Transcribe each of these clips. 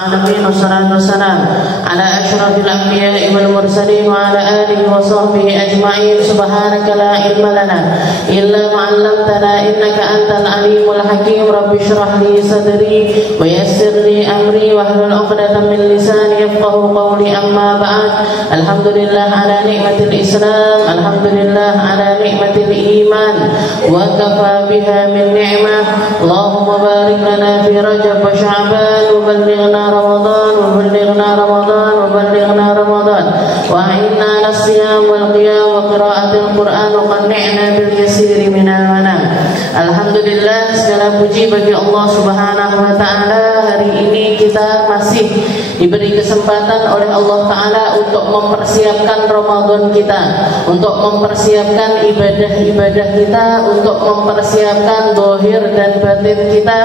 Alamin wassalatu wassalam ala asyrafil anbiya'i wal mursalin wa ala alihi wa sahbihi ajma'in. Subhanaka la ilma lana illa ma 'allamtana innaka antal alimul hakim. Rabbi shrah li sadri wa yassir li amri wahlul 'uqdatam min lisani yafqahu qawli. Amma ba'd. Alhamdulillah ala ni'matil Islam, alhamdulillah ala ni'matil iman, wa kafa biha min ni'mah. Allahumma barik lana fi Rajab wa Sya'ban wa ballighna رمضان وبلغنا رمضان وبلغنا رمضان وأعنا على الصيام والقيام وقراءة القرآن وقنعنا باليسير من المنام. Alhamdulillah, segala puji bagi Allah Subhanahu wa Ta'ala. Hari ini kita masih diberi kesempatan oleh Allah Ta'ala untuk mempersiapkan Ramadan kita, untuk mempersiapkan ibadah-ibadah kita, untuk mempersiapkan zahir dan batin kita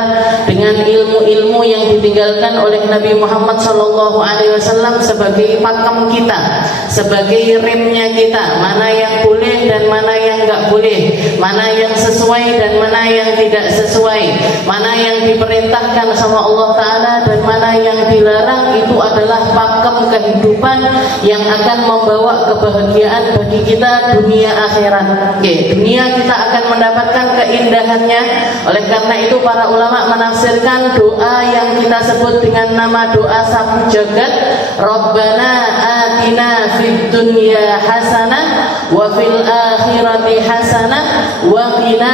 dengan ilmu-ilmu yang ditinggalkan oleh Nabi Muhammad SAW sebagai pakem kita, sebagai remnya kita, mana yang boleh dan mana yang enggak boleh, mana yang sesuai dan mana yang tidak sesuai, mana yang diperintahkan sama Allah Ta'ala dan mana yang dilarang. Itu adalah pakem kehidupan yang akan membawa kebahagiaan bagi kita dunia akhirat. Dunia kita akan mendapatkan keindahannya. Oleh karena itu para ulama menafsirkan doa yang kita sebut dengan nama doa sapu jagat, Rabbana atina fid dunya hasanah wa fil akhirati hasanah wa qina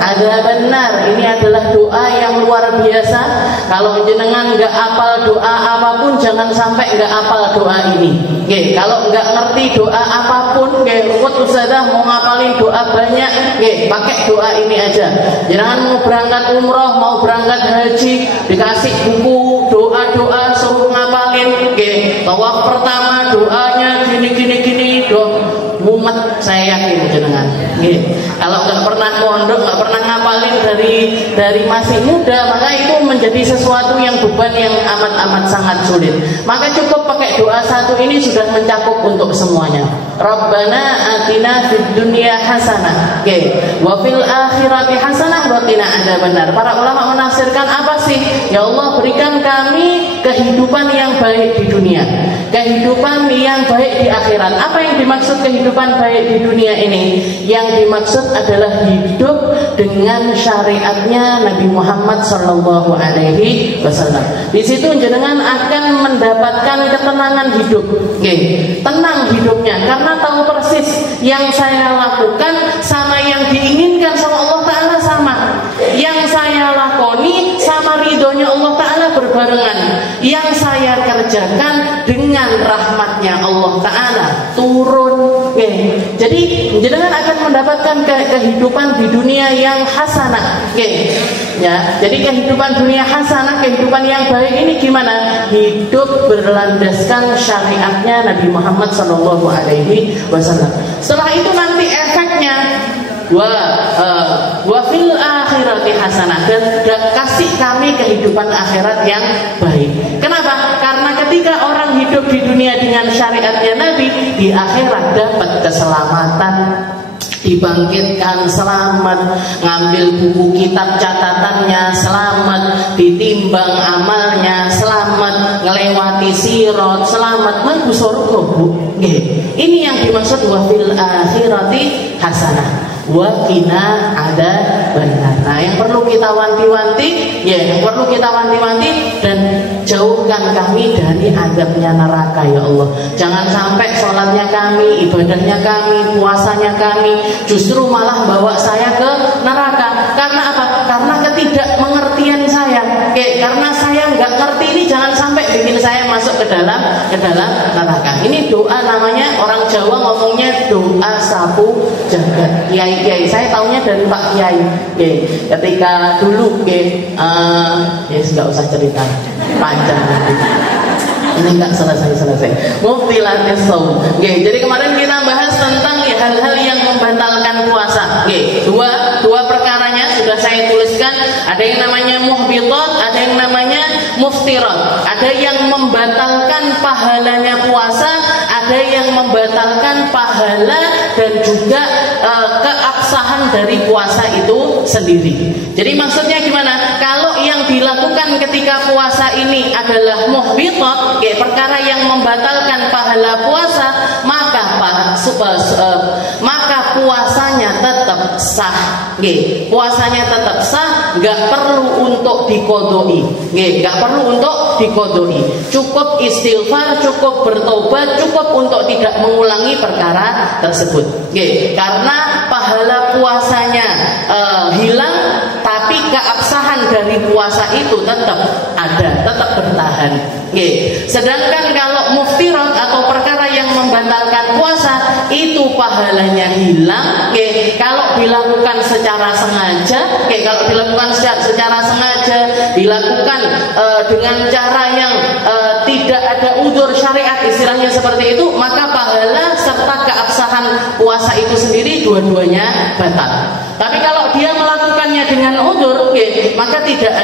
adzabannar. Ini adalah doa yang luar biasa. Kalau jenengan nggak hafal doa apapun, jangan sampai nggak hafal doa ini. Kalau nggak ngerti doa apapun, ruwet ustazah mau ngapalin doa banyak, pakai doa ini aja. Jangan mau berangkat umroh, mau berangkat haji, dikasih buku doa-doa suruh ngapalin. Tawaf pertama doanya gini, mumet saya yakin jenengan. Kalau nggak pernah mondok, nggak pernah ngapalin dari masih muda, maka itu menjadi sesuatu yang beban yang amat sangat sulit. Maka cukup pakai doa satu ini sudah mencakup untuk semuanya. Rabbana atina fid dunya hasanah, wa fil akhirati hasanah wa qina adzabannar. Para ulama menafsirkan apa sih? Ya Allah, berikan kami kehidupan yang baik di dunia, kehidupan yang baik di akhirat. Apa yang dimaksud kehidupan baik di dunia ini? Yang dimaksud adalah hidup dengan syariatnya Nabi Muhammad Sallallahu Alaihi Wasallam. Di situ jenengan akan mendapatkan ketenangan hidup, tenang hidupnya, karena tahu persis yang saya lakukan sama yang diinginkan sama Allah Ta'ala sama, yang saya lakoni sama ridhonya Allah Ta'ala berbarengan, yang saya kerjakan dengan rahmatnya Allah Ta'ala turun. Jadi jenengan akan mendapatkan kehidupan di dunia yang hasanah. Jadi kehidupan dunia hasanah, kehidupan yang baik ini gimana? Hidup berlandaskan syariatnya Nabi Muhammad SAW. Setelah itu nanti efeknya wa fil akhirati hasanah, dan kasih kami kehidupan akhirat yang baik. Kenapa? Karena ketika orang hidup di dunia dengan syariatnya Nabi, di akhirat dapat keselamatan, dibangkitkan selamat, ngambil buku kitab catatannya selamat, ditimbang amalnya selamat, ngelewati sirat selamat, menuju surga. Ini yang dimaksud wa fil akhirati hasanah wa qina adzabannar. Nah, yang perlu kita wanti-wanti, dan jauhkan kami dari azabnya neraka ya Allah. Jangan sampai sholatnya kami, ibadahnya kami, puasanya kami justru malah bawa saya ke neraka. Karena apa? Karena ketidakmengertian saya. Karena saya nggak ngerti ini, jangan sampai bikin saya masuk ke dalam neraka. Ini doa namanya, orang Jawa ngomongnya doa sapu jagat. Kiai, saya taunya dari Pak Kiai. Ketika dulu, nggak usah cerita panjang nanti. Ini nggak selesai. Muftilatis shaum. Jadi kemarin kita bahas tentang hal-hal yang membatalkan puasa. Dua perkaranya sudah saya tuliskan. Ada yang namanya muhbitat, ada yang namanya muftirat. Ada yang membatalkan pahalanya puasa, ada yang membatalkan pahala dan juga keabsahan dari puasa itu sendiri. Jadi maksudnya gimana? Kalau yang dilakukan ketika puasa ini adalah muhbitat, perkara yang membatalkan pahala puasa, maka puasanya tetap sah. Puasanya tetap sah, nggak perlu untuk dikodoi, nggak perlu untuk dikodoi. Cukup istighfar, cukup bertobat, cukup untuk tidak mengulangi perkara tersebut. Karena pahala puasanya hilang, tapi keabsahan dari puasa itu tetap ada, tetap bertahan. Sedangkan kalau muftirat atau perkara yang membatalkan puasa itu pahalanya hilang. Kalau dilakukan secara sengaja, kalau dilakukan secara sengaja, dilakukan dengan cara yang tidak ada udzur syariat, istilahnya seperti itu, maka pahala serta keabsahan puasa itu sendiri dua-duanya batal. Tapi kalau dia melakukannya dengan udzur, maka tidak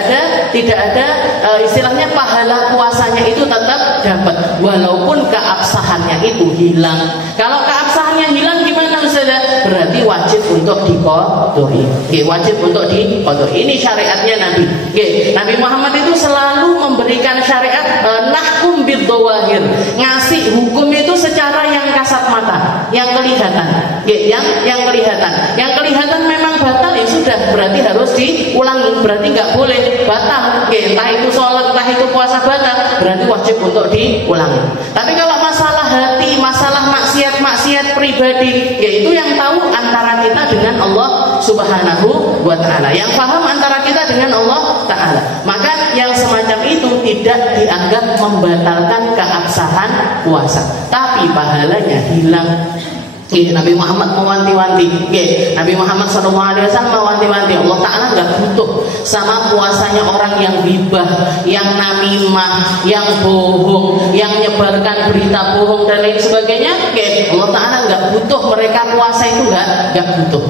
ada istilahnya pahala puasanya itu tetap dapat walaupun keabsahannya itu hilang. Kalau keabsahannya hilang gimana Ustaz? Berarti wajib untuk diqadhi. Wajib untuk diqadhi. Ini syariatnya Nabi. Nabi Muhammad itu selalu memberikan syariat nahkum bidzawahir, ngasih hukum itu secara yang kasat mata, yang kelihatan. Yang kelihatan. Yang kelihatan memang batal, ya sudah, berarti harus diulangi, berarti nggak boleh batal. Entah itu sholat, entah itu puasa batal, berarti wajib untuk diulangi. Tapi kalau masalah hati, masalah maksiat pribadi, yaitu yang tahu antara kita dengan Allah Subhanahu wa Ta'ala, yang paham antara kita dengan Allah Ta'ala. Maka yang semacam itu tidak dianggap membatalkan keabsahan puasa, tapi pahalanya hilang. Nabi Muhammad mewanti-wanti, Nabi Muhammad SAW mewanti-wanti, Allah Ta'ala nggak butuh sama puasanya orang yang ghibah, yang namimah, yang bohong, yang nyebarkan berita bohong dan lain sebagainya. Allah Ta'ala nggak butuh mereka puasa itu, nggak butuh.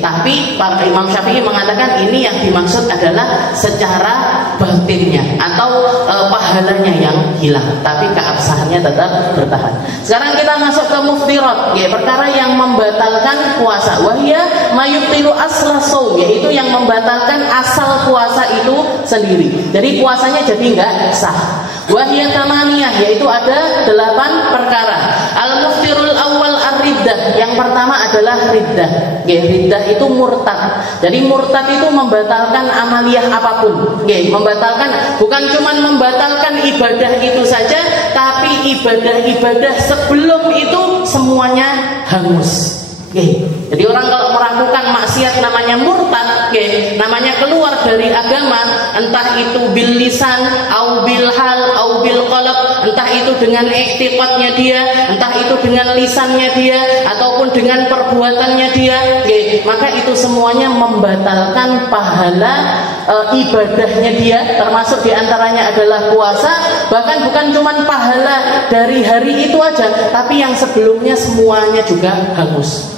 Tapi para Imam Syafi'i mengatakan ini yang dimaksud adalah secara batinnya atau pahalanya yang hilang, tapi keabsahannya tetap bertahan. Sekarang kita masuk ke muftirat, perkara yang membatalkan puasa. Wahya mayubtilu asla shaum, yaitu yang membatalkan asal puasa itu sendiri. Jadi puasanya jadi nggak sah. Wahya tamaniyah, yaitu ada 8 perkara. Al-muftirul awal ar-riddah, yang pertama adalah riddah. Riddah itu murtad. Jadi murtad itu membatalkan amaliyah apapun. Membatalkan, bukan cuma membatalkan ibadah itu saja, tapi ibadah-ibadah sebelum itu semuanya hangus. Jadi orang kalau melakukan maksiat namanya murtad, namanya keluar dari agama, entah itu bil lisan, au bil hal, au bil qalb, entah itu dengan i'tiqadnya dia, entah itu dengan lisannya dia, ataupun dengan perbuatannya dia, maka itu semuanya membatalkan pahala ibadahnya dia, termasuk diantaranya adalah puasa. Bahkan bukan cuma pahala dari hari itu aja, tapi yang sebelumnya semuanya juga hangus.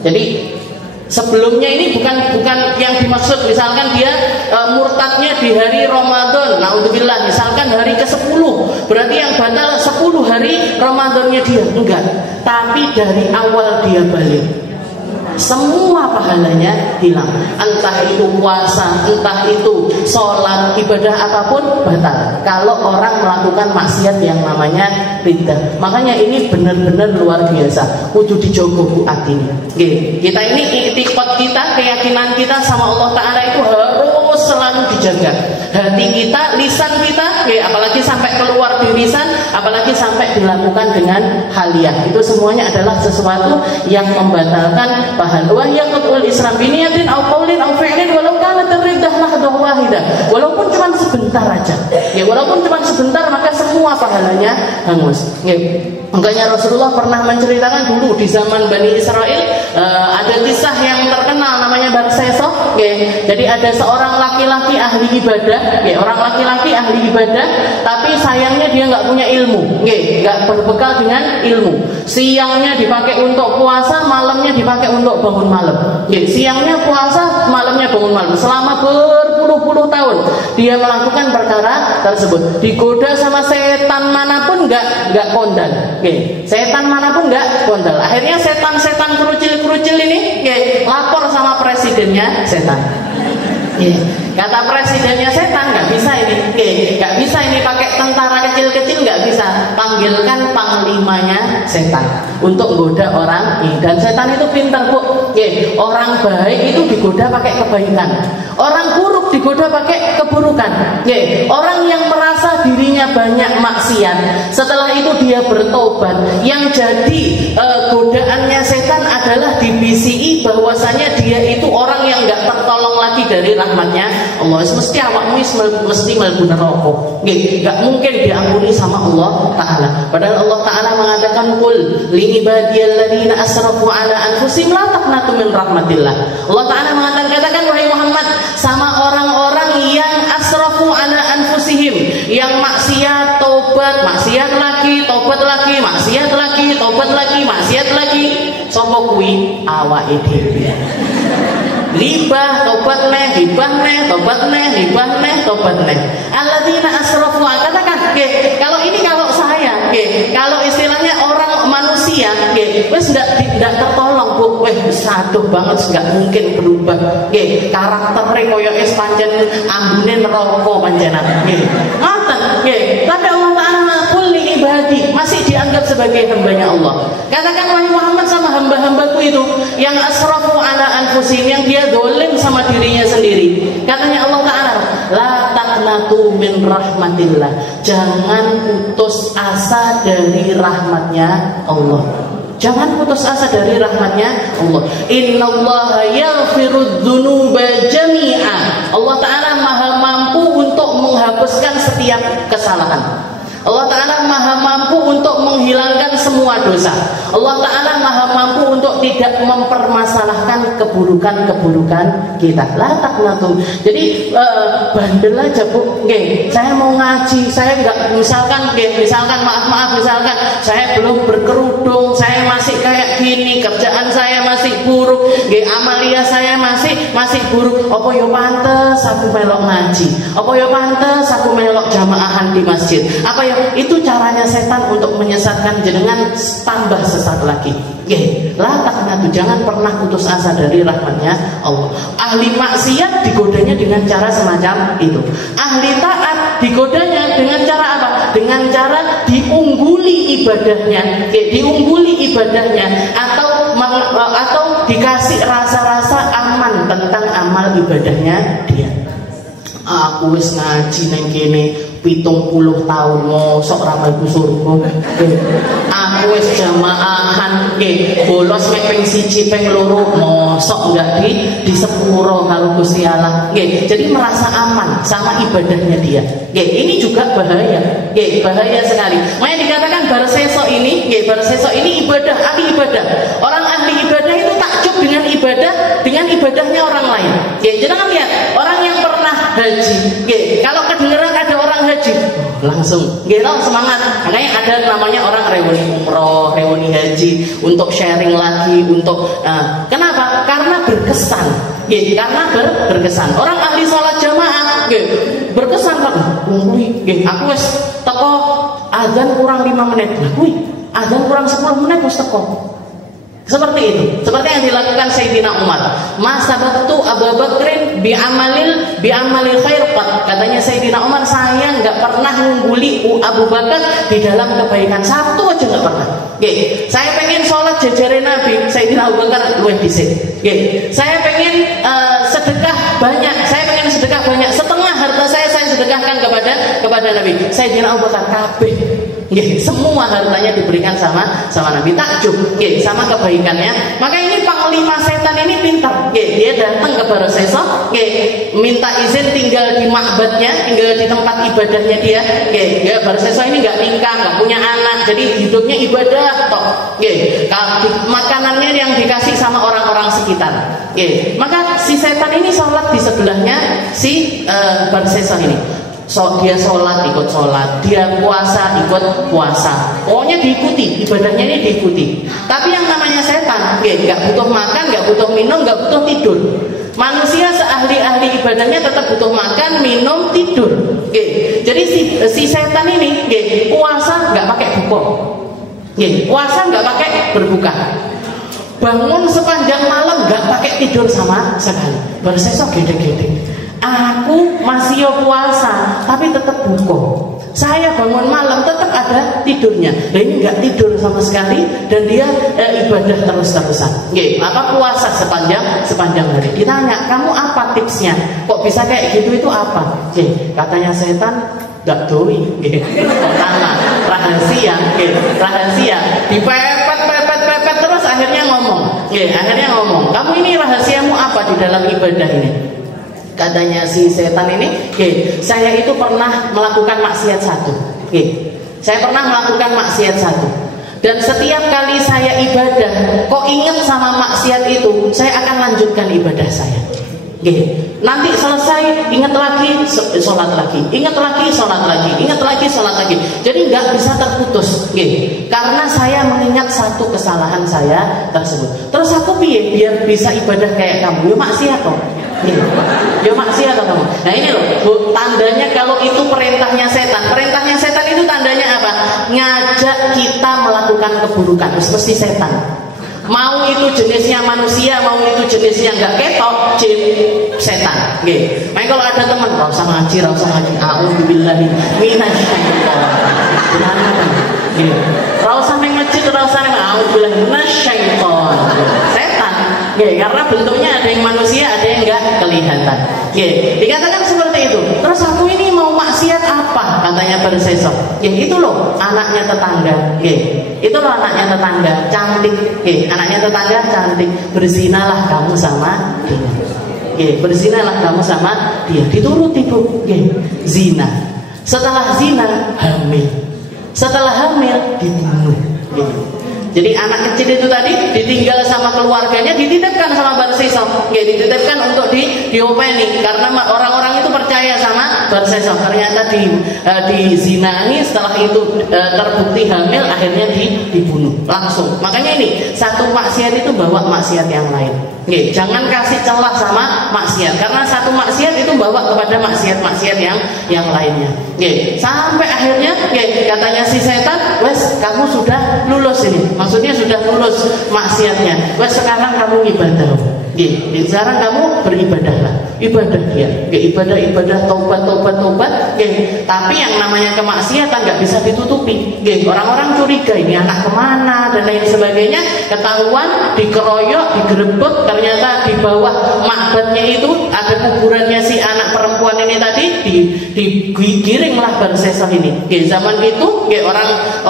Jadi sebelumnya ini bukan yang dimaksud, misalkan dia murtadnya di hari Ramadan, naudzubillah, misalkan hari ke-10, berarti yang batal 10 hari Ramadannya dia, enggak. Tapi dari awal dia balik, semua pahalanya hilang. Entah itu puasa, entah itu sholat, ibadah apapun batal kalau orang melakukan maksiat yang namanya riddah. Makanya ini benar-benar luar biasa, kudu dijogo bu atine. Kita ini i'tiqad kita, keyakinan kita sama Allah Ta'ala itu harus selalu dijaga. Hati kita, lisan kita, apalagi sampai keluar di lisan, apalagi sampai dilakukan dengan haliyah, itu semuanya adalah sesuatu yang membatalkan pahala. Wa yaqtul islam biniyatin au qaulin au fi'lin walau kanat riddah mahdah wahidah. Walaupun cuma sebentar aja. Walaupun cuma sebentar, maka semua pahalanya hangus. Makanya Rasulullah pernah menceritakan dulu di zaman Bani Israel, ada kisah yang terkenal namanya Barseso. Jadi ada seorang laki-laki ahli ibadah, orang laki-laki ahli ibadah, tapi sayangnya dia nggak punya ilmu, nggak berbekal dengan ilmu. Siangnya dipakai untuk puasa, malamnya dipakai untuk bangun malam. Siangnya puasa, malamnya bangun malam. Selama berpuluh-puluh tahun dia melakukan perkara tersebut. Digoda sama setan manapun nggak kondal. Setan manapun nggak kondal. Akhirnya setan-setan kerucil-kerucil ini lapor sama presidennya setan. Kata presidennya setan, nggak bisa ini, nggak bisa ini pakai tentara kecil-kecil, nggak bisa. Panggilkan panglimanya setan untuk goda orang ini. Dan setan itu pintar bu, orang baik itu digoda pakai kebaikan, orang buruk digoda pakai keburukan. Orang yang merasa dirinya banyak maksiat, setelah itu dia bertobat, yang jadi godaannya setan adalah dibisiki bahwasanya dia itu orang yang nggak tertolong lagi dari rahmatnya Allah. Mesti awakmu mesti mlebu neraka. Nggak mungkin diampuni sama Allah Ta'ala. Padahal Allah Ta'ala mengatakan qul li ibadiyalladzina asrafu ala anfusihim la taqnatu min rahmatillah. Allah Ta'ala mengatakan, katakan wahai Muhammad sama orang-orang yang asrafu ala anfusihim, yang maksiat, tobat, maksiat lagi, tobat lagi, maksiat lagi, tobat lagi, maksiat lagi. Sapa kuwi? Awake dhewe. Libah, tobat neh, libah neh, tobat neh, libah neh, tobat neh. Alladzina asrafu, katakan, kalau saya, kalau istilahnya orang manusia, wes tidak tertolong, bu, saduh banget, nggak mungkin berubah, karakternya koyo es pancen ambune neraka panjenengan, ngoten, tapi Allah Ta'ala kulli ibadi masih dianggap sebagai hambanya Allah. Katakan wahai Muhammad sama hamba-hambaku itu yang asrafu ala anfusihim, yang dia dolim sama dirinya sendiri. Katanya Allah Ta'ala, la taqnatu min rahmatillah, jangan putus asa dari rahmatnya Allah. Jangan putus asa dari rahmatnya Allah. Innallaha yaghfirudz dzunuba jami'a. Allah Ta'ala maha mampu untuk menghapuskan setiap kesalahan. Allah Ta'ala maha mampu untuk menghilangkan semua dosa. Allah Ta'ala maha mampu untuk tidak mempermasalahkan keburukan-keburukan kita. La taqnatu. Jadi bandel aja bu, saya mau ngaji, saya nggak, misalkan maaf, misalkan saya belum berkerudung, saya masih kayak gini, kerjaan saya masih buruk, amalia saya masih buruk. Apa yo pantes aku melok ngaji? Apa yo pantes aku melok jamaahan di masjid? Apa yo, itu caranya setan untuk menyesatkan jenengan tambah sesat lagi. La taqnatu, jangan pernah putus asa dari rahmatnya Allah. Ahli maksiat digodanya dengan cara semacam itu. Ahli taat digodanya dengan cara apa? Dengan cara diungguli ibadahnya, atau dikasih rasa-rasa aman tentang amal ibadahnya dia. Aku wis ngaji nang kene 70 tahun, mosok ra mlebu surga. Aku wis jamaahan, bolos mek ping 1 ping 2, mosok enggak di sepuro karo Gusti Allah. Jadi merasa aman sama ibadahnya dia. Ini juga bahaya. Bahaya sekali. Makanya dikatakan barseso ini ibadah, ahli ibadah. Orang ahli ibadah itu takjub dengan ibadahnya orang lain. Jangan lihat orang yang pernah haji. Kalau kedengeran ada orang haji, langsung semangat. Makanya ada namanya orang reuni umroh, reuni haji, untuk sharing lagi, kenapa? Karena berkesan. Karena berkesan. Orang ahli sholat jamaah, berkesan kan? Aku wes teko azan kurang 5 menit, azan kurang 10 menit wes teko. Seperti itu, seperti yang dilakukan Sayyidina Umar. Masabaqtu Abu Bakrin bi'amalil khair qat. Katanya Sayyidina Umar, saya nggak pernah mengungguli Abu Bakar di dalam kebaikan satu aja, nggak pernah. Saya pengen sholat jajarin Nabi, Sayyidina Abu Bakar luwih dhisik. Saya pengen sedekah banyak, setengah harta saya sedekahkan kepada Nabi. Sayyidina Abu Bakar kabeh. Semua hartanya diberikan sama Nabi. Takjub sama kebaikannya. Maka ini panglima setan ini pintar. Dia datang ke Barseso, minta izin tinggal di ma'badnya, tinggal di tempat ibadahnya dia. Barseso ini nggak nikah, nggak punya anak, jadi hidupnya ibadah toh. Makanannya yang dikasih sama orang-orang sekitar. Maka si setan ini sholat di sebelahnya si Barseso ini. Dia sholat ikut sholat, dia puasa ikut puasa. Pokoknya diikuti, ibadahnya ini diikuti. Tapi yang namanya setan, nggak butuh makan, nggak butuh minum, nggak butuh tidur. Manusia seahli-ahli ibadahnya tetap butuh makan, minum, tidur. Jadi si setan ini puasa nggak pakai buka, puasa nggak pakai berbuka, bangun sepanjang malam nggak pakai tidur sama sekali. Barseso gede-gede. aku masih puasa tapi tetap buka. Saya bangun malam tetap ada tidurnya. Nah, ini nggak tidur sama sekali dan dia ibadah terus-terusan. Apa puasa sepanjang hari. Ditanya, kamu apa tipsnya? Kok bisa kayak gitu, itu apa? Katanya setan nggak doi. Rahasia. Dipepet terus akhirnya ngomong. Kamu ini rahasiamu apa di dalam ibadah ini? Katanya si setan ini, saya itu pernah melakukan maksiat satu. Saya pernah melakukan maksiat satu. Dan setiap kali saya ibadah, kok ingat sama maksiat itu, saya akan lanjutkan ibadah saya. Nanti selesai, ingat lagi, sholat lagi, ingat lagi, sholat lagi, ingat lagi, sholat lagi. Jadi nggak bisa terputus, karena saya mengingat satu kesalahan saya tersebut. Terus aku biar bisa ibadah kayak kamu, maksiat kok. Ya maksiat kamu. Nah ini loh, tandanya kalau itu perintahnya setan. Perintahnya setan itu tandanya apa? Ngajak kita melakukan keburukan. Mesti setan. Mau itu jenisnya manusia, mau itu jenisnya nggak ketok, jin, setan. Makanya kalau ada teman, nggak usah ngaji. A'udzubillahi minasyaitonir rajim. Nggak usah masjid, nggak usah a'udzubillahi minasyaitonir. Setan. Karena bentuknya ada yang manusia, ada yang enggak kelihatan. Dikatakan seperti itu. Terus aku ini mau maksiat apa? Katanya bersesok. Itu loh anaknya tetangga. Itu loh anaknya tetangga, cantik. Anaknya tetangga cantik. Berzinalah kamu sama dia. Berzinalah kamu sama dia. Dituruti Bu. Zina. Setelah zina hamil. Setelah hamil dibunuh. Jadi anak kecil itu tadi ditinggal sama keluarganya, dititipkan sama Barsesok. Dititipkan untuk diopeni karena orang-orang itu percaya sama Barsesok. Ternyata dizinai, setelah itu terbukti hamil, akhirnya dibunuh langsung. Makanya ini satu maksiat itu bawa maksiat yang lain. Jangan kasih celah sama maksiat, karena satu maksiat itu bawa kepada maksiat-maksiat yang lainnya. Sampai akhirnya katanya si setan, wes kamu sudah lulus ini. Maksudnya sudah lulus maksiatnya. Wes sekarang kamu ibadah. Sekarang kamu beribadahlah. Ibadah dia. Ibadah taubat. Tapi yang namanya kemaksiatan nggak bisa ditutupi. Orang-orang curiga ini anak kemana dan lain sebagainya. Ketahuan, dikeroyok, digerebek. Ternyata di bawah makbatnya itu ada kuburannya si anak perempuan ini tadi. Digiringlah Barsesok ini. Zaman itu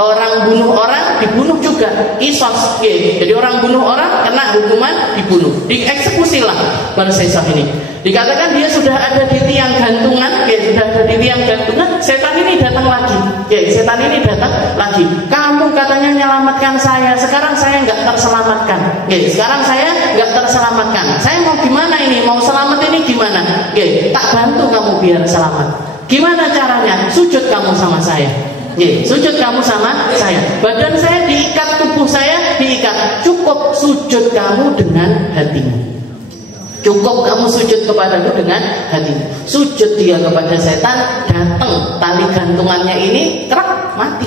orang bunuh orang dibunuh juga. Kisos. Jadi orang bunuh orang kena hukuman dibunuh. Dieksekusilah Barsesok ini. Dikatakan dia sudah ada di tiang gantungan. Sudah ada di tiang gantungan. Setan ini datang lagi. Setan ini datang lagi. Kamu katanya menyelamatkan saya. Sekarang saya nggak terselamatkan. Sekarang saya nggak terselamatkan. Saya mau gimana ini? Mau selamat ini gimana? Tak bantu kamu biar selamat. Gimana caranya? Sujud kamu sama saya. Sujud kamu sama saya. Badan saya diikat, tubuh saya diikat. Cukup sujud kamu dengan hatimu. Cukup kamu sujud kepadaku dengan hatimu. Sujud dia kepada setan, datang tali gantungannya ini, kerak, mati.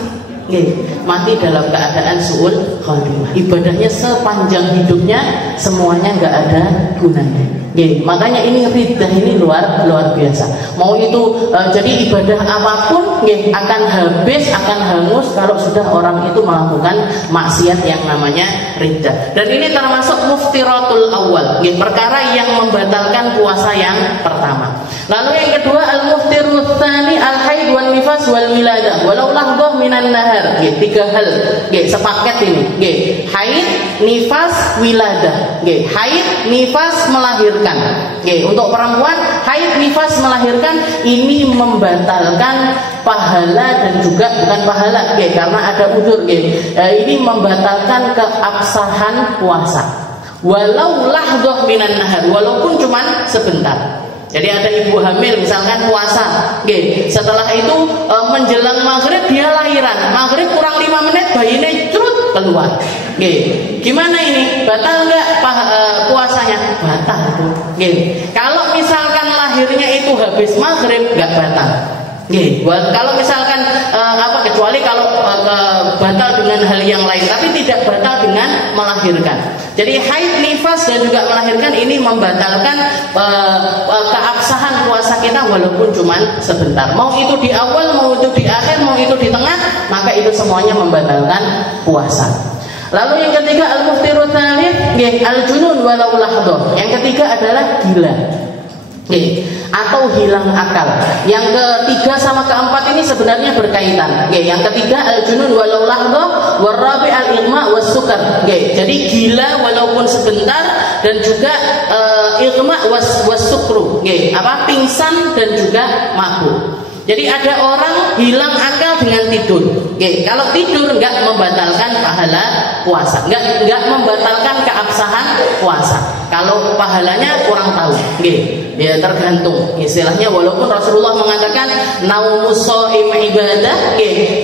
Mati dalam keadaan su'ul khatimah. Ibadahnya sepanjang hidupnya semuanya nggak ada gunanya. Makanya ini riddah ini luar biasa. Mau itu jadi ibadah apapun akan habis, akan hangus kalau sudah orang itu melakukan maksiat yang namanya riddah. Dan ini termasuk muftiratul awal, perkara yang membatalkan puasa yang pertama. Lalu yang kedua al-muftirut tsani al-haid wan nifas wal wiladah walau lahdhah minan nahar. Tiga hal sepaket ini. Haid, nifas, wiladah. Haid, nifas, melahirkan. Untuk perempuan haid, nifas, melahirkan ini membatalkan pahala dan juga bukan pahala karena ada udzur. Ini membatalkan keabsahan puasa. Walau lahdhah minan nahar, walaupun cuman sebentar. Jadi ada ibu hamil misalkan puasa, setelah itu menjelang maghrib dia lahiran, maghrib kurang 5 menit bayinya curut keluar. Gimana ini? Batal nggak puasanya? Batal. Kalau misalkan lahirnya itu habis maghrib nggak batal. Kalau misalkan kecuali kalau batal dengan hal yang lain, tapi tidak batal dengan melahirkan. Jadi haid, nifas dan juga melahirkan ini membatalkan keabsahan puasa kita walaupun cuma sebentar. Mau itu di awal, mau itu di akhir, mau itu di tengah, maka itu semuanya membatalkan puasa. Lalu yang ketiga al-muftiru tsalits, al-junun walau lahdhah. Yang ketiga adalah gila. Atau hilang akal. Yang ketiga sama keempat ini sebenarnya berkaitan. Yang ketiga al-junun walau lahdhah, warabi al-ighma was-sukar. Jadi gila walaupun sebentar dan juga ighma was-sukru. Pingsan dan juga mabuk. Jadi ada orang hilang akal dengan tidur. Kalau tidur enggak membatalkan pahala puasa, enggak membatalkan keabsahan puasa. Kalau pahalanya kurang tahu. Ya tergantung. Istilahnya walaupun Rasulullah mengatakan naumus shaim ibadah,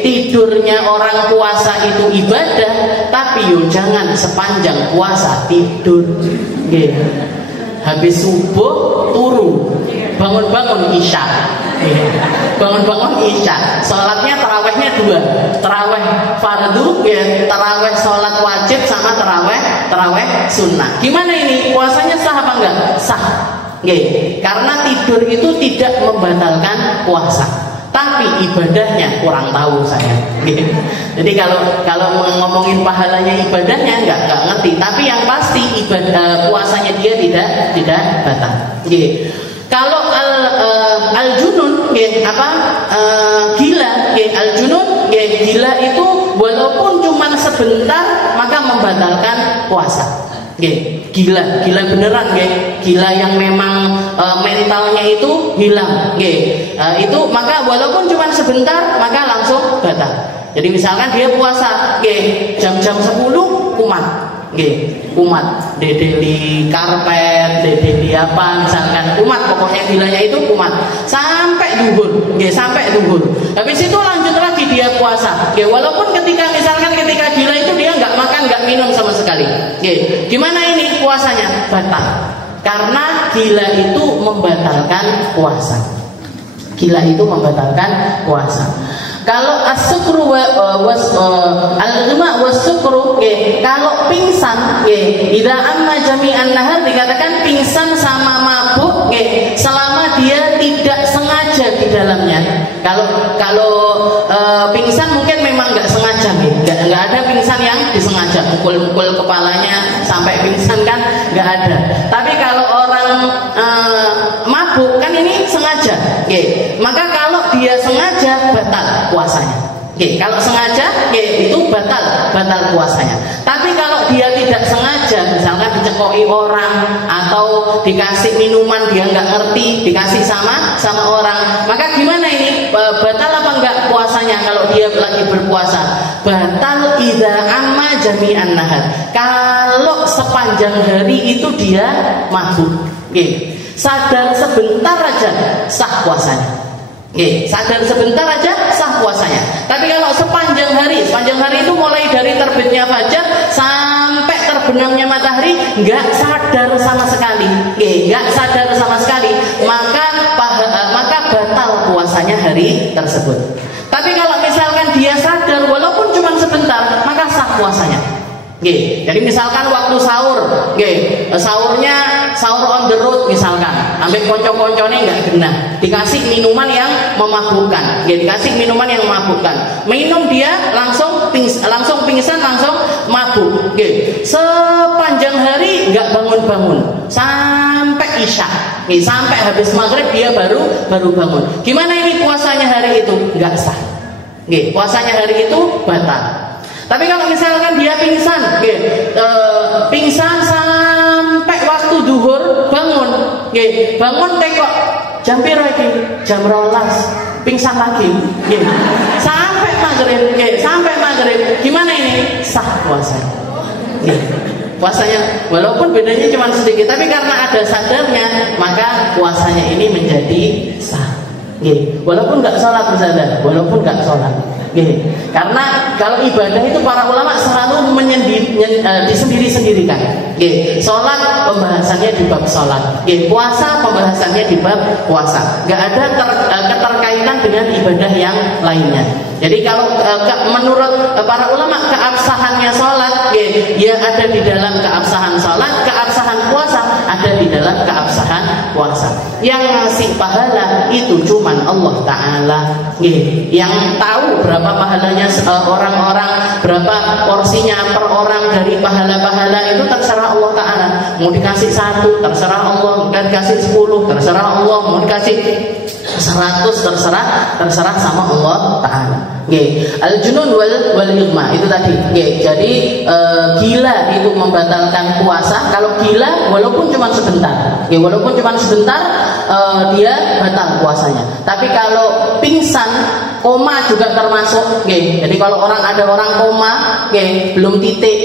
tidurnya orang puasa itu ibadah, tapi jangan sepanjang puasa tidur. Habis subuh turu, bangun-bangun isya. Bangun-bangun isya, sholatnya tarawehnya 2, taraweh fardu, taraweh sholat wajib sama taraweh sunnah. Gimana ini puasanya sah apa enggak? Sah. Karena tidur itu tidak membatalkan puasa, tapi ibadahnya kurang tahu saya. Jadi kalau ngomongin pahalanya ibadahnya enggak ngerti, tapi yang pasti ibadah puasanya dia tidak batal. Kalau al-junun gila, al-junun gila itu walaupun cuma sebentar maka membatalkan puasa. Gila beneran, gila yang memang mentalnya itu hilang, itu maka walaupun cuma sebentar maka langsung batal. Jadi misalkan dia puasa, jam-jam 10 kumat. Kumat, dedeli karpet, dedeli apa, misalkan kumat, pokoknya gilanya itu kumat sampai duhur, sampai duhur. Habis itu lanjut lagi dia puasa, walaupun ketika gila itu dia nggak makan, nggak minum sama sekali. Gimana ini puasanya? Batal, karena gila itu membatalkan puasa. Gila itu membatalkan puasa. Kalau as-sukru al-ghima was-sukru, kalau pingsan, idza amma jami'an nahar, dikatakan pingsan sama mabuk, selama dia tidak sengaja di dalamnya. Kalau pingsan mungkin memang nggak sengaja, nggak ada pingsan yang disengaja, pukul-pukul kepalanya sampai pingsan kan nggak ada. Tapi kalau orang mabuk kan ini sengaja, maka kalau dia sengaja batal puasanya. Kalau sengaja, itu batal puasanya. Tapi kalau dia tidak sengaja, misalkan dicekoki orang atau dikasih minuman dia nggak ngerti, dikasih sama orang, maka gimana ini? Batal apa enggak puasanya kalau dia lagi berpuasa? Batal idza amma jami'an nahar. Kalau sepanjang hari itu dia mabuk, sadar sebentar aja sah puasanya. Sadar sebentar aja sah puasanya. Tapi kalau sepanjang hari itu mulai dari terbitnya fajar sampai terbenamnya matahari nggak sadar sama sekali, maka batal puasanya hari tersebut. Tapi kalau misalkan dia sadar walaupun cuma sebentar, maka sah puasanya. Jadi misalkan waktu sahur, sahur on the road misalkan, ambil konco-koncone nggak genah, dikasih minuman yang memabukkan, minum dia langsung pingsan, langsung mabuk. Sepanjang hari nggak bangun-bangun sampai isya, sampai habis maghrib dia baru bangun. Gimana ini puasanya hari itu? Nggak sah. Puasanya hari itu batal. Tapi kalau misalkan dia pingsan sampai waktu duhur, bangun tekok jam piro iki? Jam 12, pingsan lagi. Sampai maghrib. Gimana ini? Sah puasanya. Puasanya walaupun bedanya cuma sedikit, tapi karena ada sadarnya, maka puasanya ini menjadi sah. Walaupun nggak sholat bersadar, karena kalau ibadah itu para ulama selalu disendiri-sendirikan. Sholat pembahasannya di bab sholat, puasa pembahasannya di bab puasa. Nggak ada keterkaitan kaitan dengan ibadah yang lainnya. Jadi kalau menurut para ulama keabsahannya sholat ya ada di dalam keabsahan sholat, keabsahan puasa ada di dalam keabsahan puasa. Yang ngasih pahala itu cuman Allah Ta'ala. Yang tahu berapa pahalanya orang-orang, berapa porsinya per orang dari pahala-pahala itu terserah Allah Ta'ala. Mau dikasih 1 terserah Allah, mau dikasih 10 terserah Allah, mau dikasih 100 terserah sama Allah Ta'ala. Al-junun wal igma itu tadi. Jadi gila itu membatalkan puasa. Kalau gila walaupun cuma sebentar, walaupun cuma sebentar dia batal puasanya. Tapi kalau pingsan, koma juga termasuk. Jadi kalau ada orang koma, belum titik,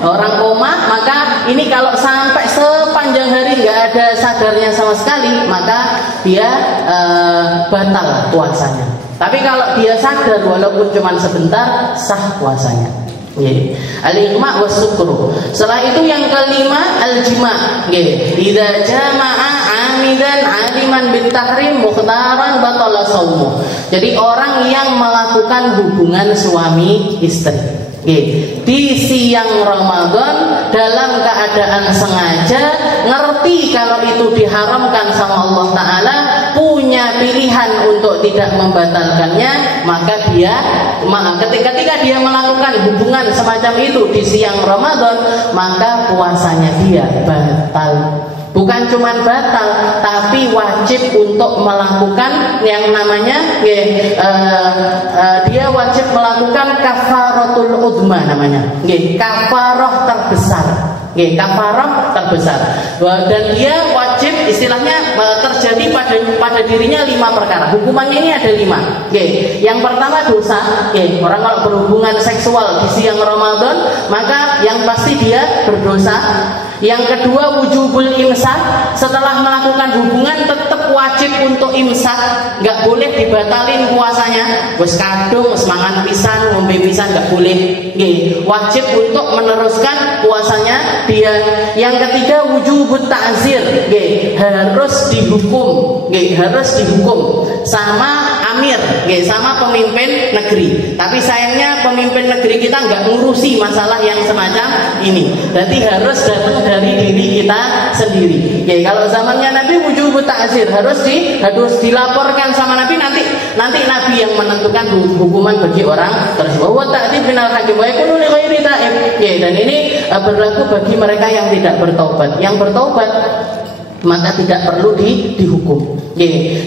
orang koma, maka ini kalau sampai sepanjang hari nggak ada sadarnya sama sekali, maka dia batal puasanya. Tapi kalau dia sadar walaupun cuma sebentar, sah puasanya. Al-igma was sukru. Setelah itu yang kelima al-jima. Idza jama'a amidan aliman bil tahrim mukhtaran batala shaumuh. Jadi orang yang melakukan hubungan suami istri di siang Ramadan dalam keadaan sengaja, ngerti kalau itu diharamkan sama Allah Ta'ala, punya pilihan untuk tidak membatalkannya, maka dia ketika dia melakukan hubungan semacam itu di siang Ramadan, maka puasanya dia batal. Bukan cuma batal, tapi wajib untuk melakukan yang namanya dia wajib melakukan kafaratul udma namanya. Kafarah terbesar. Kafarah terbesar. Dan dia wajib istilahnya terjadi pada dirinya 5 perkara. Hukumannya ini ada 5. Yang pertama dosa. Orang kalau berhubungan seksual di siang Ramadan, maka yang pasti dia berdosa. Yang kedua wujubul imsak, setelah melakukan hubungan tetap wajib untuk imsak, nggak boleh dibatalin puasanya. Wes kadung semangan pisan, ngombe pisan nggak boleh. Wajib untuk meneruskan puasanya dia. Yang ketiga wujubut ta'zir, harus dihukum, harus dihukum sama amir, sama pemimpin negeri. Tapi sayangnya pemimpin negeri kita nggak ngurusi masalah yang semacam ini. Berarti harus datang dari diri kita sendiri. Kalau zamannya Nabi wujubut ta'zir, harus dilaporkan sama Nabi, nanti Nabi yang menentukan hukuman bagi orang tersebut. Wa ta'dib minal hakim wa yakunu li ghairi ta'ib. Dan ini berlaku bagi mereka yang tidak bertobat. Yang bertobat maka tidak perlu dihukum.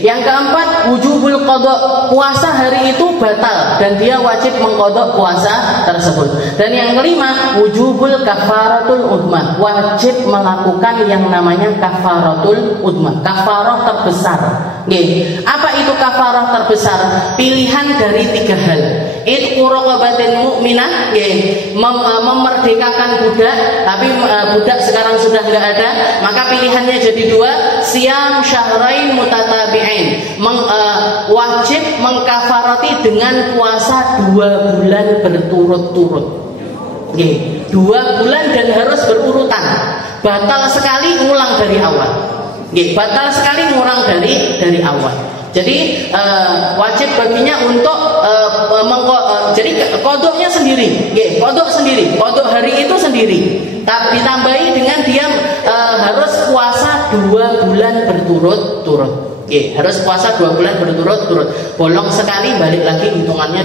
Yang keempat wujubul qada, puasa hari itu batal dan dia wajib mengqada puasa tersebut. Dan yang kelima wujubul kafaratul udma, wajib melakukan yang namanya kafaratul udma, kafarah terbesar. Apa itu kafarah terbesar? Pilihan dari 3 hal. Itqu raqabatin mu'minah, memerdekakan budak, tapi budak sekarang sudah nggak ada, maka pilihannya jadi 2. Siam syahrain mutatabi'ain, wajib mengkafarati dengan puasa 2 bulan berturut-turut. 2 bulan dan harus berurutan. Batal sekali ngulang dari awal. Batal sekali ngulang dari awal. Jadi wajib baginya untuk jadi kodoknya sendiri, kodok sendiri, kodok hari itu sendiri. Tapi ditambahi dengan dia harus puasa 2 bulan berturut-turut. Harus puasa 2 bulan berturut-turut. Bolong sekali, balik lagi hitungannya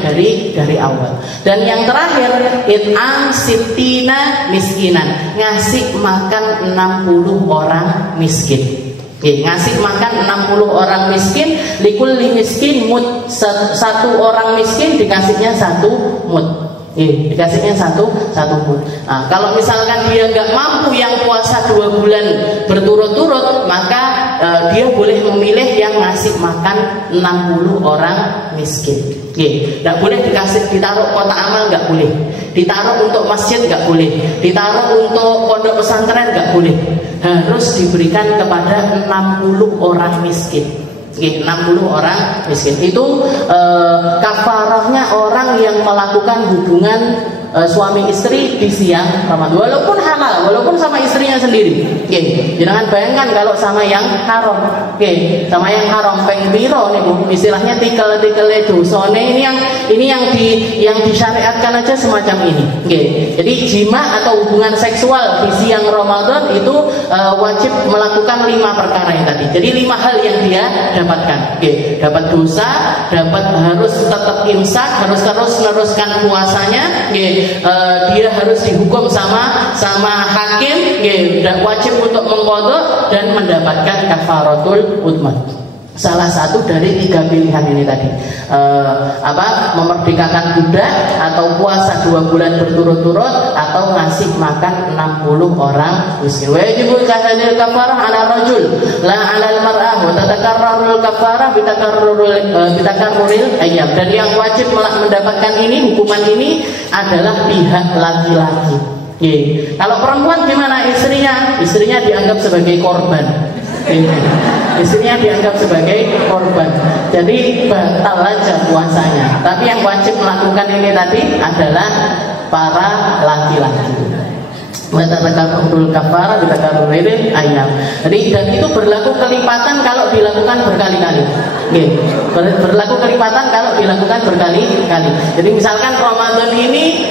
dari awal. Dan yang terakhir it'am sittina miskinan, ngasih makan 60 orang miskin. Ngasih makan 60 orang miskin, likulli miskin mud, 1 orang miskin dikasihnya 1 mud. Dikasihnya 1 mud. Nah, kalau misalkan dia nggak mampu yang puasa 2 bulan berturut-turut, maka dia boleh memilih yang ngasih makan 60 orang miskin. Nggak boleh ditaruh kotak amal, nggak boleh. Ditaruh untuk masjid nggak boleh. Ditaruh untuk pondok pesantren nggak boleh. Harus diberikan kepada 60 orang miskin. 60 orang miskin. Itu kafarahnya orang yang melakukan hubungan suami istri di siang Ramadan, walaupun halal, walaupun sama istrinya sendiri. Oke, jangan bayangkan kalau sama yang haram. Oke, sama yang haram pengpiro niku istilahnya tikel-tikele dosane ini yang disyariatkan aja semacam ini. Oke, jadi jima atau hubungan seksual di siang Ramadan itu wajib melakukan 5 perkara yang tadi. Jadi 5 hal yang dia dapatkan. Oke, dapat dosa, dapat harus tetap imsak, harus terus meneruskan puasanya. Oke, dia harus dihukum sama hakim. Oke, dan wajib untuk mengqadha dan mendapatkan kafaratul udman. Salah satu dari 3 pilihan ini tadi, memerdekakan budak, atau puasa 2 bulan berturut-turut, atau ngasih makan 60 orang miskin. Wajibul tahdil kafarah ala rajul la ala al-mar'ah wa tatakarrarul kafarah bitakarruril ayyam. Dan yang wajib mendapatkan ini, hukuman ini adalah pihak laki-laki. Kalau perempuan gimana? Istrinya dianggap sebagai korban. Istrinya dianggap sebagai korban, jadi batal aja puasanya. Tapi yang wajib melakukan ini tadi adalah para laki-laki. Matatakabul kafara bitakarruril ayam. Jadi dan itu berlaku kelipatan kalau dilakukan berkali-kali. Berlaku kelipatan kalau dilakukan berkali-kali. Jadi misalkan Ramadan ini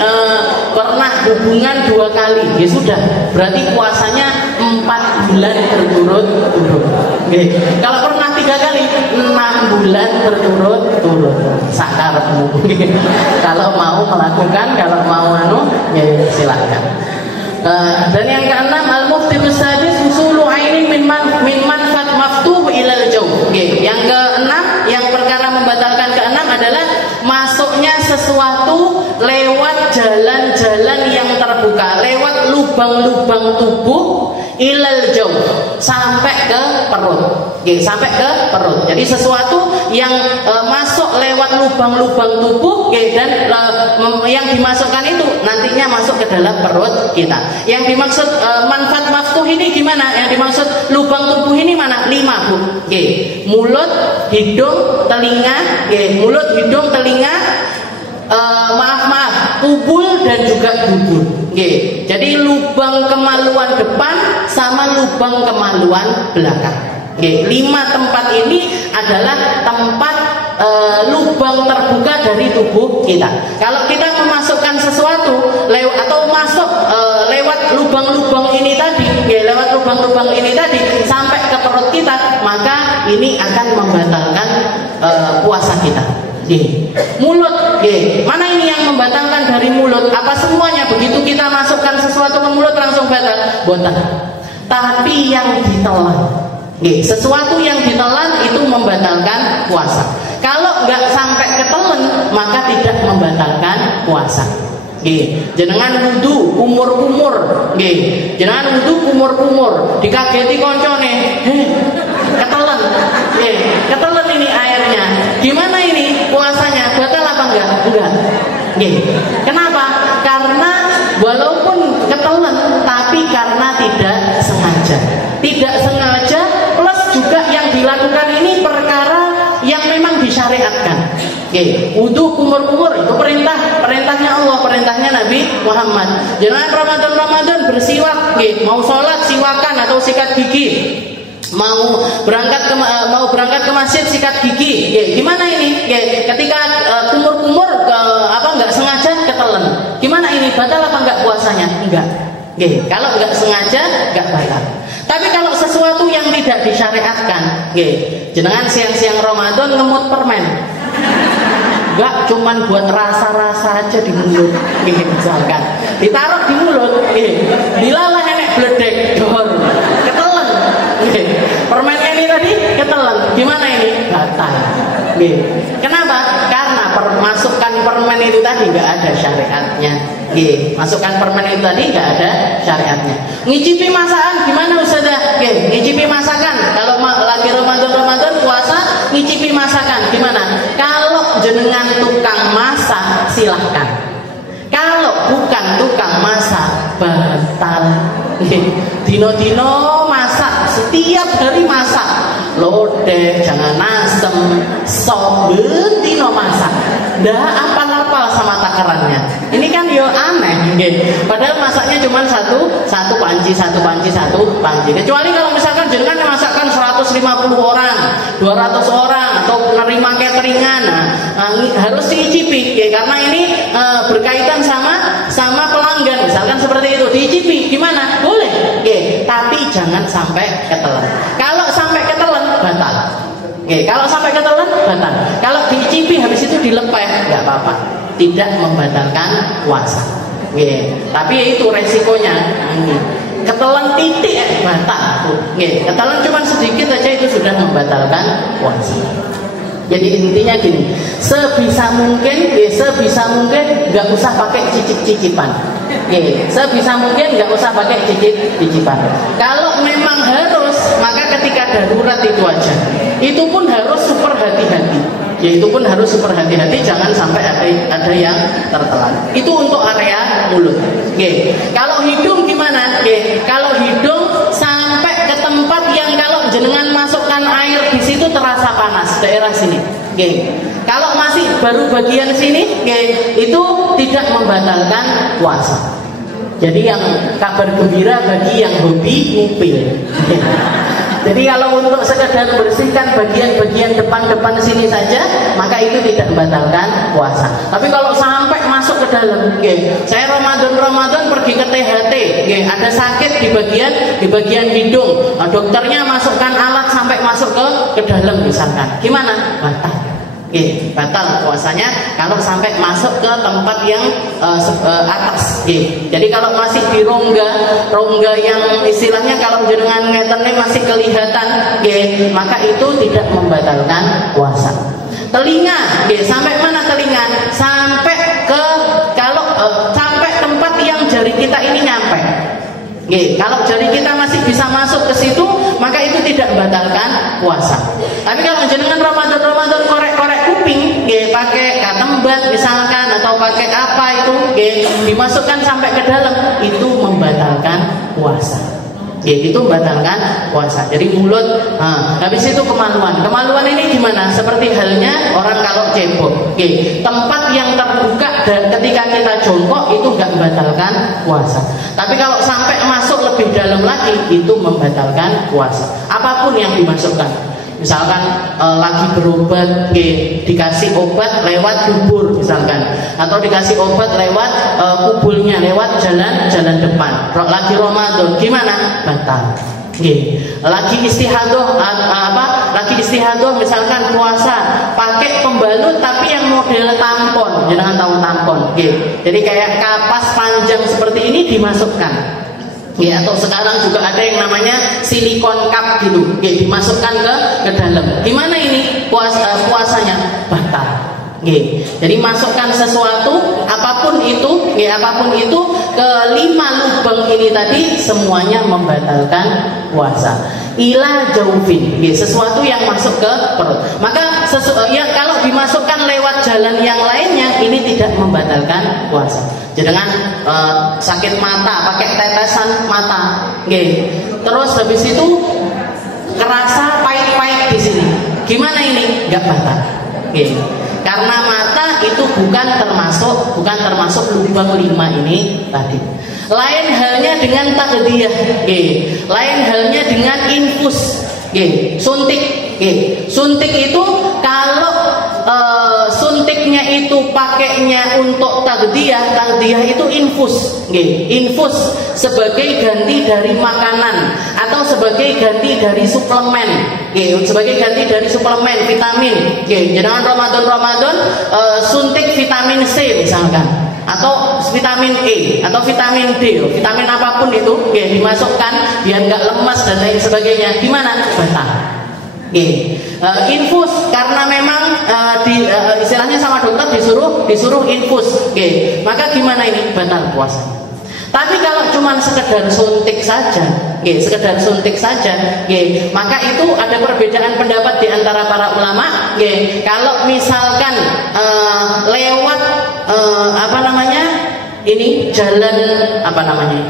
pernah hubungan 2 kali, ya sudah, berarti puasanya 4 bulan berturut-turut. Kalau pernah 3 kali, 6 bulan berturut-turut. Sakarepmu. Kalau mau melakukan, kalau mau ya silakan. Dan yang keenam, al-muftirus sadis usulu ainin min manfat maftuh ilal jauh. Yang keenam, yang perkara membatalkan keenam adalah masuknya sesuatu lewat jalan-jalan yang terbuka, lewat lubang-lubang tubuh ilal jauh, sampai ke perut. Sampai ke perut. Jadi sesuatu yang masuk lewat lubang-lubang tubuh, dan yang dimasukkan itu nantinya masuk ke dalam perut kita. Yang dimaksud manfaat maftuh ini gimana? Yang dimaksud lubang tubuh ini mana? 5, Bu. Mulut, hidung, telinga. Mulut, hidung, telinga. Kubul dan juga dubur. Jadi lubang kemaluan depan sama lubang kemaluan belakang. 5 tempat ini adalah tempat lubang terbuka dari tubuh kita. Kalau kita memasukkan sesuatu atau masuk lewat lubang-lubang ini tadi, lewat lubang-lubang ini tadi sampai ke perut kita, maka ini akan membatalkan puasa kita. Mulut, mana ini yang membatalkan dari mulut? Apa semuanya begitu kita masukkan sesuatu ke mulut langsung batal? Botak. Tapi yang ditelan. Sesuatu yang ditelan itu membatalkan puasa. Kalau nggak sampai ketelan, maka tidak membatalkan puasa. Jenengan wudu kumur-kumur, jenengan wudu kumur-kumur, dikageti koncone, ketelan, ketelan ini airnya. Gimana ini puasanya? Batal apa enggak? Enggak. Kenapa? Karena walaupun ketelan, tapi karena tidak sengaja. Tidak sengaja, plus juga yang dilakukan ini perkara yang memang disyariatkan. Wudu kumur-kumur itu perintahnya Allah, perintahnya Nabi Muhammad. Jangan Ramadan bersiwak, mau sholat siwakan atau sikat gigi. Mau berangkat ke masjid sikat gigi. Gimana ini? Ketika kumur-kumur nggak sengaja ketelan. Gimana ini? Batal apa enggak puasanya? Enggak. Kalau nggak sengaja nggak batal. Tapi kalau sesuatu yang tidak disyariatkan, jenengan siang-siang Ramadan ngemut permen, enggak cuman buat rasa-rasa aja di mulut, misalkan ditaruh di mulut, dilalah enek bledek, dor, ketelan, permennya ini tadi ketelan, gimana ini? Batal. Kenapa? Karena masukkan permen itu tadi nggak ada syariatnya. Masukkan permen itu tadi nggak ada syariatnya. Ngicipi masakan gimana Ustazah? Ngicipi masakan. Kalau lagi Ramadan puasa, ngicipi masakan gimana? Kalau jenengan tukang masak silahkan. Kalau bukan tukang masak batal. Dino-dino masak, setiap hari masak. Lodeh, jangan asem, sop, dino masak. Dah apal-apal sama takarannya. Ini kan yo cuma satu panci. Kecuali kalau misalkan jenengan memasakkan 150 orang, 200 orang atau menerima cateringan, harus diicipi, karena ini berkaitan sama pelanggan, misalkan seperti itu, diicipi, gimana? Boleh, tapi jangan sampai ketelan. Kalau sampai ketelan batal. Kalau sampai ketelan batal. Kalau diicipi habis itu dilepeh, nggak apa-apa, tidak membatalkan puasa. Tapi ya itu resikonya. Ketelan titik batal. Ketelan cuma sedikit aja itu sudah membatalkan puasa. Jadi intinya gini, sebisa mungkin nggak usah pakai cicip-cicipan. Sebisa mungkin nggak usah pakai cicip-cicipan. Kalau memang harus, maka ketika darurat itu aja. Itu pun harus super hati-hati. Jangan sampai ada yang tertelan. Itu untuk area mulut. Kalau hidung gimana? Kalau hidung sampai ke tempat yang kalau jenengan masukkan air di situ terasa panas, daerah sini. Kalau masih baru bagian sini, itu tidak membatalkan puasa. Jadi yang kabar gembira bagi yang hobi ngupil. Jadi kalau untuk sekedar bersihkan bagian-bagian depan sini saja, maka itu tidak membatalkan puasa. Tapi kalau sampai masuk ke dalam, saya Ramadan pergi ke THT, ada sakit di bagian hidung, dokternya masukkan alat sampai masuk ke dalam misalkan, gimana? Batal. Batal puasanya kalau sampai masuk ke tempat yang atas. Jadi kalau masih di rongga yang istilahnya kalau jenengan ngeterne masih kelihatan, maka itu tidak membatalkan puasa. Telinga, sampai mana telinga? Sampai ke sampai tempat yang jari kita ini nyampe. Kalau jari kita masih bisa masuk ke situ, maka itu tidak membatalkan puasa. Tapi kalau jenengan Ramadan korek-korek kuping, pakai katembat misalkan atau pakai apa itu, dimasukkan sampai ke dalam, itu membatalkan puasa. Itu membatalkan puasa. Jadi mulut, habis itu kemaluan ini gimana? Seperti halnya orang kalau cebok, tempat yang terbuka dan ketika kita jongkok itu nggak membatalkan puasa. Tapi kalau sampai masuk lebih dalam lagi, itu membatalkan puasa. Apapun yang dimasukkan, misalkan lagi berobat, dikasih obat lewat dubur misalkan, atau dikasih obat lewat kubulnya, lewat jalan depan. Lagi Ramadan, gimana? Batal. Lagi istihadoh, misalkan puasa, pakai pembalut tapi yang model tampon, jangan tahu tampon. Jadi kayak kapas panjang seperti ini dimasukkan. Atau sekarang juga ada yang namanya silikon cup gitu, dimasukkan ke dalam. Gimana ini puasanya? Batal. Jadi masukkan sesuatu apapun itu ke 5 lubang ini tadi semuanya membatalkan puasa. Ila jaufin, sesuatu yang masuk ke perut. Maka kalau dimasukkan lewat jalan yang lainnya, ini tidak membatalkan puasa. Jangan sakit mata pakai tetesan mata, terus habis itu kerasa pahit-pahit di sini. Gimana ini? Nggak batal. Karena mata itu bukan termasuk lubang 5 ini tadi. Lain halnya dengan takdiyah, lain halnya dengan infus, suntik. Suntik itu kalau suntiknya itu pakainya untuk takdiyah itu infus, infus sebagai ganti dari makanan atau sebagai ganti dari suplemen, sebagai ganti dari suplemen vitamin. Jangan Ramadan suntik vitamin C misalkan, atau vitamin E atau vitamin D, vitamin apapun itu, dimasukkan biar nggak lemas dan lain sebagainya. Gimana? Batal. Infus karena memang istilahnya sama dokter disuruh infus, maka gimana ini? Batal puasa. Tapi kalau cuma sekedar suntik saja, maka itu ada perbedaan pendapat di antara para ulama. Kalau misalkan lewat ini jalan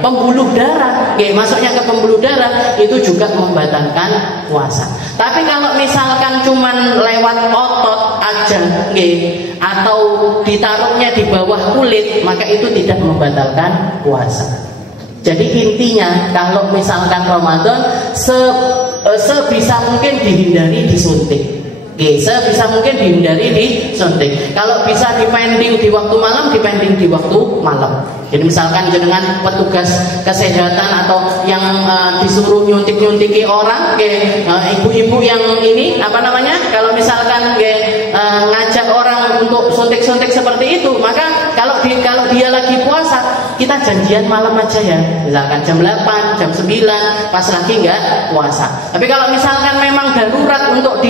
pembuluh darah, masuknya ke pembuluh darah, itu juga membatalkan puasa. Tapi kalau misalkan cuman lewat otot aja, atau ditaruhnya di bawah kulit, maka itu tidak membatalkan puasa. Jadi intinya kalau misalkan Ramadan sebisa mungkin dihindari disuntik. Sebisa mungkin dihindari disuntik. Kalau bisa dipending di waktu malam, dipending di waktu malam. Jadi misalkan dengan petugas kesehatan atau yang disuruh nyuntik-nyuntiki orang, ibu-ibu yang ini apa namanya? Kalau misalkan ngajak orang untuk suntik-suntik seperti itu, maka kalau dia lagi puasa, kita janjian malam aja ya. Misalkan jam 8, jam 9, pas lagi nggak puasa. Tapi kalau misalkan memang darurat untuk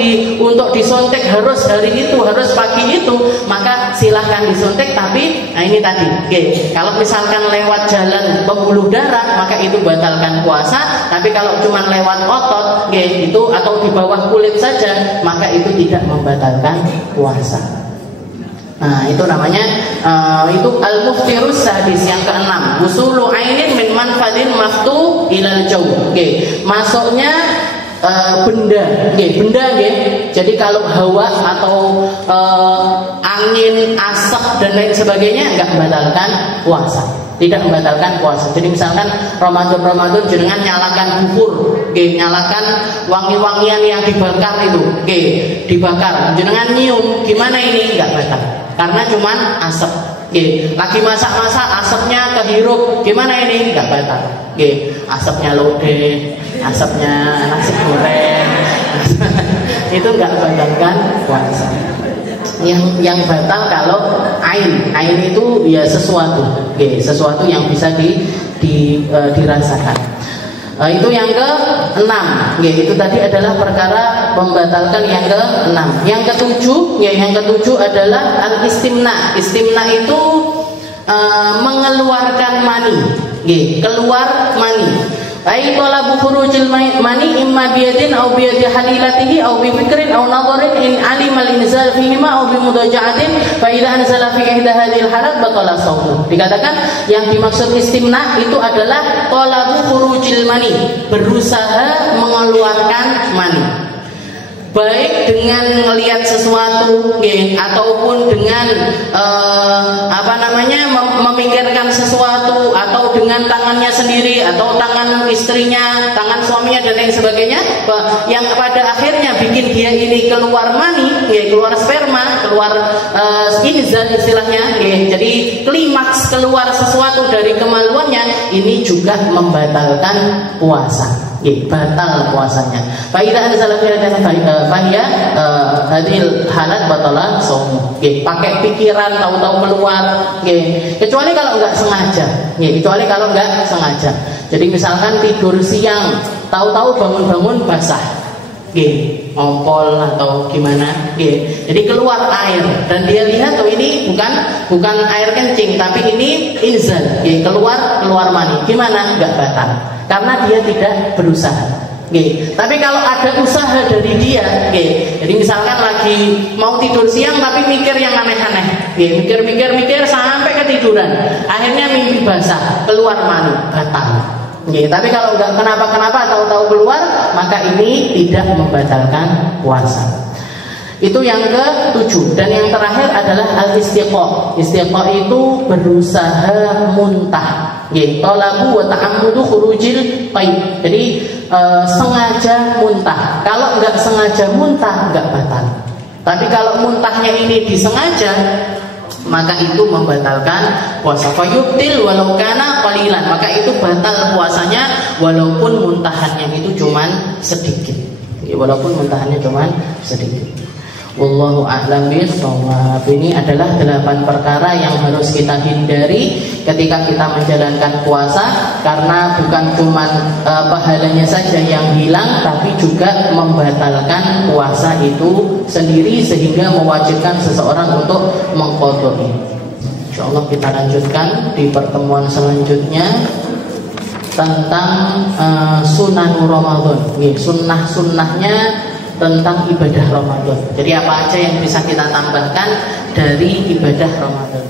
disuntik harus hari itu, harus pagi itu, maka silahkan disuntik. Tapi nah ini tadi, kalau misalkan lewat jalan pembuluh darah, maka itu batalkan puasa. Tapi kalau cuma lewat otot, itu atau di bawah kulit saja, maka itu tidak membatalkan puasa. Nah itu namanya itu al-muftirus sadis yang keenam, usulu ainin min manfadin maftu ilal jauh. Masuknya benda, jadi kalau hawa atau angin, asap dan lain sebagainya nggak membatalkan puasa, tidak membatalkan puasa. Jadi misalkan Ramadan jenengan nyalakan bukur, nyalakan wangi-wangian yang dibakar itu, dibakar, jenengan nyium, gimana ini? Nggak batal, karena cuman asap. Lagi masak-masak asapnya kehirup, gimana ini? Nggak batal. Asapnya lodeh, asapnya nasi goreng, itu nggak batalkan puasa. Yang batal kalau ain itu ya sesuatu yang bisa dirasakan. Itu yang ke-6. Itu tadi adalah perkara membatalkan yang ke-6. Yang ke-7 adalah al-istimna. Istimna itu mengeluarkan mani. Keluar mani. Ai talabu khurujil mani imma biyadin aw biyadi halilatihi aw bi fikrin aw nadharin in alima al-inzal fihi ma aw bi mudaja'atin fa idza anzala fi ihda hadhil halat batala shaum. Dikatakan yang dimaksud istimna itu adalah talabu khurujil mani, berusaha mengeluarkan mani. Baik dengan melihat sesuatu, ataupun dengan memikirkan sesuatu, atau dengan tangannya sendiri, atau tangan istrinya, tangan suaminya dan lain sebagainya, yang pada akhirnya bikin dia ini keluar mani, keluar sperma, keluar inzal istilahnya, jadi klimaks keluar sesuatu dari kemaluannya, ini juga membatalkan puasa. Batal puasanya. Faidah anzala fi fahiya hadil halat batala shaum. Pakai pikiran tahu-tahu keluar. Kecuali kalau enggak sengaja. Jadi misalkan tidur siang, tahu-tahu bangun-bangun basah. Ngompol atau gimana, jadi keluar air dan dia lihat ini bukan air kencing tapi ini inzal, keluar mani, gimana? Nggak batal karena dia tidak berusaha. Tapi kalau ada usaha dari dia, jadi misalkan lagi mau tidur siang tapi mikir yang aneh-aneh, mikir sampai ketiduran, akhirnya mimpi basah, keluar mani, batal. Tapi kalau nggak kenapa-kenapa tahu-tahu keluar, maka ini tidak membatalkan puasa. Itu yang ke-7. Dan yang terakhir adalah al-istiqa. Istiqa itu berusaha muntah. Talabu wa ta'ammudu khurujil qaid. Jadi sengaja muntah. Kalau nggak sengaja muntah nggak batal. Tapi kalau muntahnya ini disengaja, maka itu membatalkan puasa. Fayubtil walau kana qalilan, maka itu batal puasanya walaupun muntahannya itu cuman sedikit. Wallahu a'lam bishawab. Ini adalah 8 perkara yang harus kita hindari ketika kita menjalankan puasa, karena bukan cuma pahalanya saja yang hilang, tapi juga membatalkan puasa itu sendiri sehingga mewajibkan seseorang untuk mengqadha'i. Insyaallah kita lanjutkan di pertemuan selanjutnya tentang sunan Ramadan. Sunnah-sunnahnya tentang ibadah Ramadan. Jadi apa aja yang bisa kita tambahkan dari ibadah Ramadan.